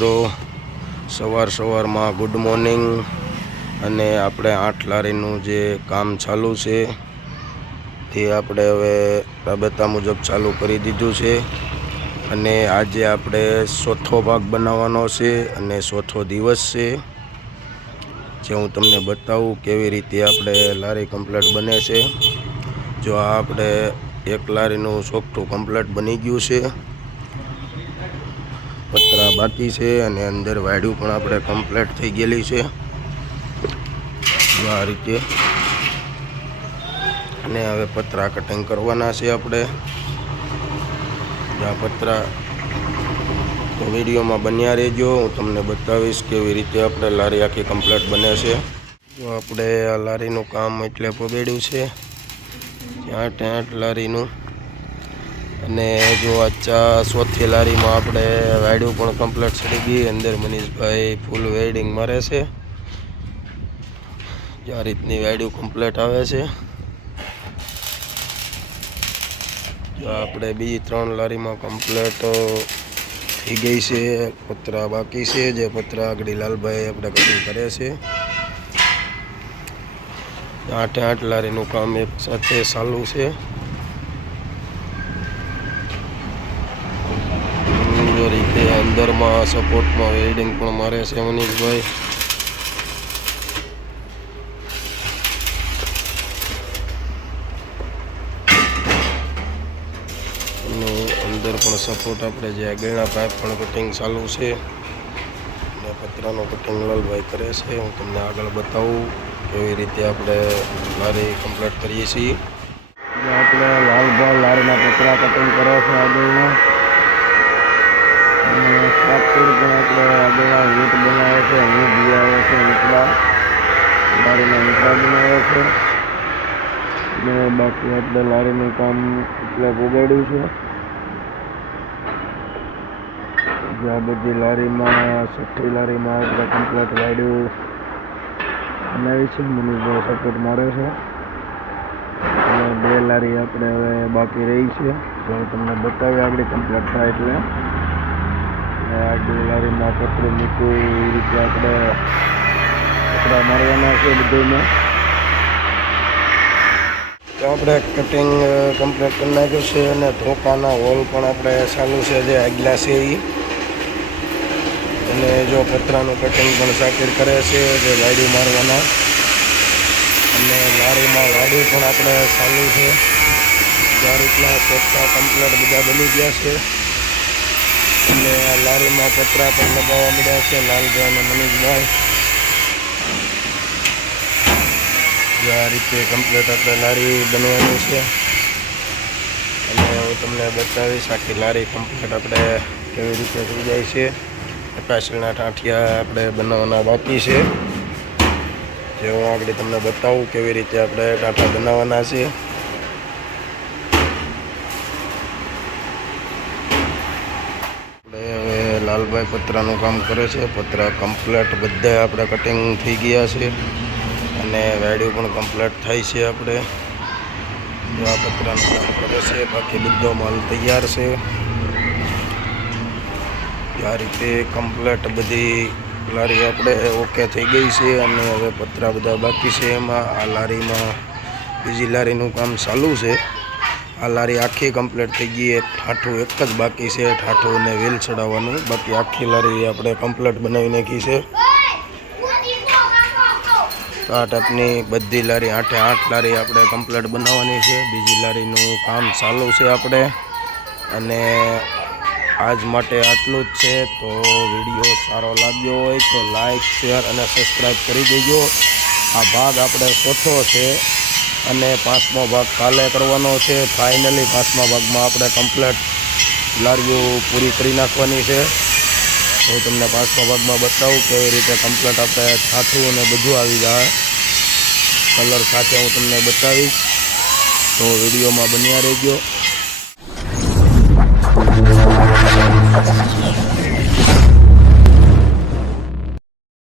મિત્રો, સવારમાં good morning. અને આપણે 8 લારીનું જે કામ ચાલુ છે તે આપણે હવે રાબેતા મુજબ ચાલુ કરી દીધું છે। અને આજે આપણે ચોથો ભાગ બનાવવાનો છે અને ચોથો દિવસ છે, જે હું તમને બતાવું કેવી રીતે આપણે લારી કમ્પ્લીટ બને છે। જો આ આપણે એક લારીનું ચોખ્ઠું કમ્પ્લીટ બની ગયું છે, પતરા બાકી છે અને અંદર વાડ્યું પણ આપણે કમ્પ્લીટ થઈ ગયેલી છે આ રીતે। અને હવે પતરા કટિંગ કરવાના છે આપણે। આ પતરા તો વિડીયોમાં બન્યા રહેજો, હું તમને બતાવીશ કેવી રીતે આપણે લારી આખી કમ્પ્લીટ બને છે। જો આપણે આ લારીનું કામ એટલે પગડ્યું છે 8 લારીનું। અને જો આ ચોથી લારીમાં આપણે વાડ્યું પણ કમ્પ્લીટ ચડી ગઈ। અંદર મનીષભાઈ ફૂલ વેલ્ડિંગ મારે છે, આ રીતની વાડ્યું કમ્પ્લીટ આવે છે। જો આપણે બીજી 3 લારીમાં કમ્પ્લીટ થઈ ગઈ છે, પતરા બાકી છે, જે પતરા આગળ લાલભાઈ આપણે કટિંગ કરે છે। 8 લારીનું કામ એક સાથે ચાલુ છે। રીતે અંદરમાં સપોર્ટમાં વેલ્ડિંગ પણ મારે છે મનીષભાઈ। અને અંદર પણ સપોર્ટ આપણે જે આગળના પાઇપ પણ કટિંગ ચાલુ છે અને પતરાનું કટિંગ લાલભાઈ કરે છે। હું તમને આગળ બતાવું કેવી રીતે આપણે લારી કમ્પ્લીટ કરીએ છીએ। આપણે લાલભાઈ લારીના પતરા કટિંગ કરે છે આગળના। સાપુર પણ આપણે આગળના વીટ બનાવે છે, વીટ જે આવે છે નીકળા લારીના નીકળા બનાવે છે। અને બાકી આપણે લારીનું કામ એટલે પોગાડ્યું છે। જ્યાં બધી લારીમાં 6ઠી લારીમાં આપણે કમ્પ્લીટ વાડ્યું બનાવી છે, મનીષભાઈ સપોર્ટ મારે છે। અને 2 લારી આપણે હવે બાકી રહી છે, જો તમને બતાવી આગળ કમ્પ્લીટ થાય એટલે। આગળ લારીમાં પતરું મૂકવું એ રીતે આપણે પતરા મારવાના છે બધામાં। તો આપણે કટિંગ કમ્પ્લીટ કરી નાખ્યું છે અને ધોકાના હોલ પણ આપણે ચાલુ છે, જે આગલા છે એ। અને જો પતરાનું કટિંગ પણ સાકર કરે છે, જે વાડી મારવાના। અને લારીમાં વાડી પણ આપણે ચાલુ છે, જે રીતના ચોખ્ખા કમ્પ્લીટ બધા બની ગયા છે। અને આ લારીમાં પતરા પણ લગાવવા મળ્યા છે લાલભાઈ અને મનીષભાઈ। આ રીતે કમ્પ્લીટ આપણે લારી બનવાની છે અને હું તમને બતાવીશ આખી લારી કમ્પ્લીટ આપણે કેવી રીતે થઈ જાય છે। પાછળના ટાંટિયા આપણે બનાવવાના બાકી છે, જે હું આગળ તમને બતાવું કેવી રીતે આપણે ટાંટા બનાવવાના છે। લાલભાઈ પતરાનું કામ કરે છે, પતરા કમ્પ્લીટ બધા આપણે કટિંગ થઈ ગયા છે અને વાડ્યું પણ કમ્પ્લીટ થાય છે આપણે। જો આ પતરાનું કામ કરે છે, બાકી બધો માલ તૈયાર છે। આ રીતે કમ્પ્લીટ બધી લારી આપણે ઓકે થઈ ગઈ છે અને હવે પતરા બધા બાકી છે। એમાં આ લારીમાં બીજી લારીનું કામ ચાલુ છે। આ લારી આખી કમ્પ્લીટ થઈ ગઈ, ઠાઠું એક જ બાકી છે, ઠાઠું અને વ્હીલ ચડાવવાનું। બાકી આખી લારી આપણે કમ્પ્લીટ બનાવી નાખી છે। આ ટાઈપની બધી લારી 8 લારી આપણે કમ્પ્લીટ બનાવવાની છે। બીજી લારીનું કામ ચાલુ છે આપણે। અને આજ માટે આટલું જ છે। તો વિડીયો સારો લાગ્યો હોય તો લાઈક, શેર અને સબસ્ક્રાઈબ કરી દેજો। આ ભાગ આપણે ચોથો છે અને 5મો ભાગ કાલે કરવાનો છે। ફાઇનલી 5મા ભાગમાં આપણે કમ્પ્લીટ લારીઓ પૂરી કરી નાખવાની છે। હું તમને 5મા ભાગમાં બતાવું કેવી રીતે કમ્પ્લીટ આપણે ઠાઠું અને બધું આવી જાય કલર સાથે, હું તમને બતાવીશ। તો વિડીયોમાં બન્યા રહેજો।